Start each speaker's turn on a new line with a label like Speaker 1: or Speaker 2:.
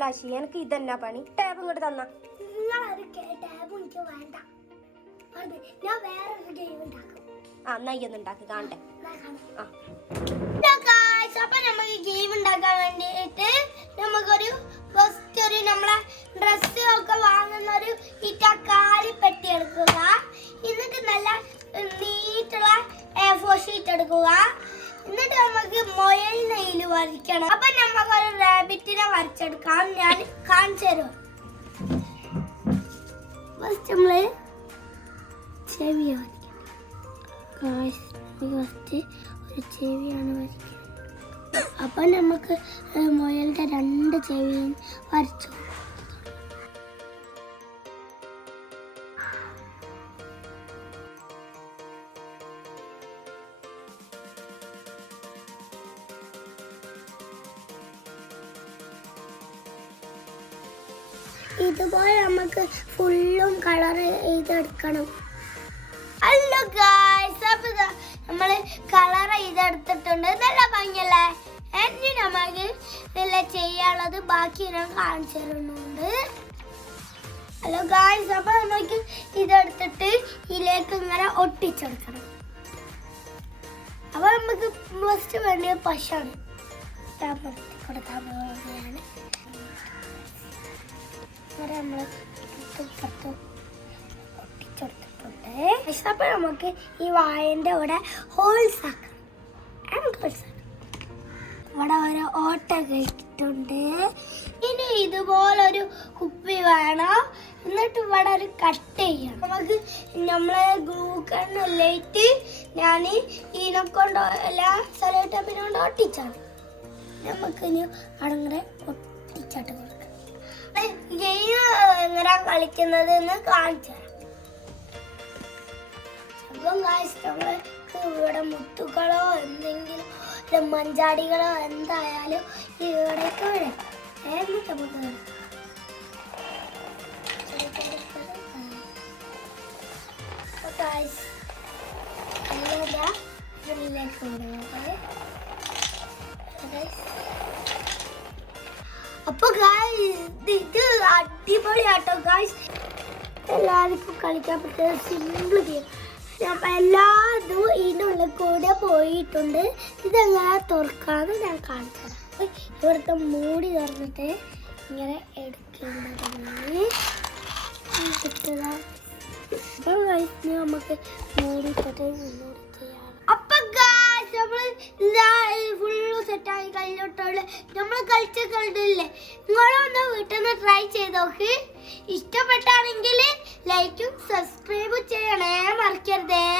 Speaker 1: ഉണ്ടല്ലോ അശി എനിക്ക് ഇതെന്നാ പണി? ടാബ് ഇങ്ങോട്ട് തന്ന.
Speaker 2: നിങ്ങളൊരു ടാബ് എനിക്ക് വേണ്ട. ഞാൻ വേറൊരു ഗെയിം ഉണ്ടാക്കും.
Speaker 1: ആ ഉണ്ടാക്കി കാണട്ടെ. ആ
Speaker 2: അപ്പൊ നമുക്ക് ഗെയിം ഉണ്ടാക്കാൻ വേണ്ടിയിട്ട് നമുക്കൊരു ഫസ്റ്റ് ഒരു നമ്മളെ ഡ്രസ്സ് ഒക്കെ വാങ്ങുന്ന ഒരു ഇറ്റക്കാലി പെട്ടി എടുക്കുക. എന്നിട്ട് നല്ല നീറ്റുള്ള എ ഫോർ ഷീറ്റ് എടുക്കുക. എന്നിട്ട് നമുക്ക് മൊയൽ നെയിൽ വരയ്ക്കണം. അപ്പൊ നമുക്ക് ഒരു റാബിറ്റിനെ വരച്ചെടുക്കാം ഞാൻ കാണിച്ചു തരും ഫസ്റ്റ് നമ്മൾ ചെവി വരയ്ക്കണം ഫസ്റ്റ് ഒരു ചെവിയാണ് വരയ്ക്കുന്നത് അപ്പൊ നമുക്ക് മുയലിന്റെ രണ്ട് ചെവിയും വരച്ചു ഇതുപോലെ നമുക്ക് ഫുള്ളും കളർ ചെയ്തെടുക്കണം. ഹലോ ഗായ്സ് അപ്പൊ നമ്മൾ കളർ ചെയ്തെടുത്തിട്ടുണ്ട്. നല്ല ഭംഗിയല്ലേ? ഇനി നമുക്ക് ഇതെല്ലാം ചെയ്യാനുള്ളത് ബാക്കി ഞാൻ കാണിച്ചു തരുന്നുണ്ട്. ഹലോ ഗായ്സ് അപ്പൊ നമുക്ക് ഇതെടുത്തിട്ട് ഇതിലേക്ക് ഇങ്ങനെ ഒട്ടിച്ചെടുക്കണം. അപ്പൊ നമുക്ക് ഫസ്റ്റ് വേണ്ടിയ പശാണ് നിർത്തി കൊടുക്കാൻ പോവുകയാണ് ഇവിടെ നമ്മൾ ഇപ്പുറത്തും ഒട്ടിച്ചെടുത്തിട്ടുണ്ട് പക്ഷെ അപ്പൊ നമുക്ക് ഈ വായന്റെ ഇവിടെ ഹോൾസ് ആക്കണം ആംഗിൾസ് ആക്കണം ഇവിടെ ഒരു ഓട്ട കഴിച്ചിട്ടുണ്ട് ഇനി ഇതുപോലൊരു കുപ്പി വേണം. എന്നിട്ട് ഇവിടെ ഒരു കട്ട് ചെയ്യണം. നമുക്ക് നമ്മളെ ഗ്ലൂക്കണ്ണല്ലേറ്റ് ഞാൻ ഇതിനെക്കൊണ്ട് എല്ലാ സ്ഥലമായിട്ട് കൊണ്ട് ഒട്ടിച്ചാണ്. നമുക്ക് ഇനി അവിടെ ഒട്ടിച്ചാട്ട് കൊടുക്കാം. ഗെയിം എങ്ങനെ കളിക്കുന്നത് എന്ന് കാണിച്ചു അപ്പം നമ്മൾക്ക് ഇവിടെ മുത്തുകളോ എന്തെങ്കിലും മഞ്ചാടികളോ എന്തായാലും ഇവിടേക്ക് വിടാം എന്നിട്ട് നമുക്ക് ഗായ്സ് വിടുന്നത്. അപ്പൊ ഇത് അടിപൊളിയാട്ടോ ഗായ്സ് എല്ലാവർക്കും കളിക്കാൻ പറ്റിയ സിമ്പിൾ ഗെയിം ഞാൻ എല്ലാ ഇതും ഇതിനുള്ളിൽ കൂടെ പോയിട്ടുണ്ട്. ഇതെങ്ങനെ തുറക്കാന്ന് ഞാൻ കാണിച്ചു ഇവിടുത്തെ മൂടി തുറന്നിട്ട് ഇങ്ങനെ എടുക്കേണ്ടതാണ്. കിട്ടുക അപ്പൊ മൂടി നമുക്ക് മൂടിയിട്ടിട്ട് മുന്നോട്ട് ഇതാ ഫുള്ള് സെറ്റായി കഴിഞ്ഞിട്ടുള്ള. നമ്മൾ കളിച്ച കണ്ടില്ലേ? നിങ്ങളൊന്ന് വീട്ടിൽ നിന്ന് ട്രൈ ചെയ്ത് നോക്ക്. ഇഷ്ടപ്പെട്ടാണെങ്കിൽ ലൈക്കും സബ്സ്ക്രൈബും ചെയ്യണേ മറക്കരുതേ.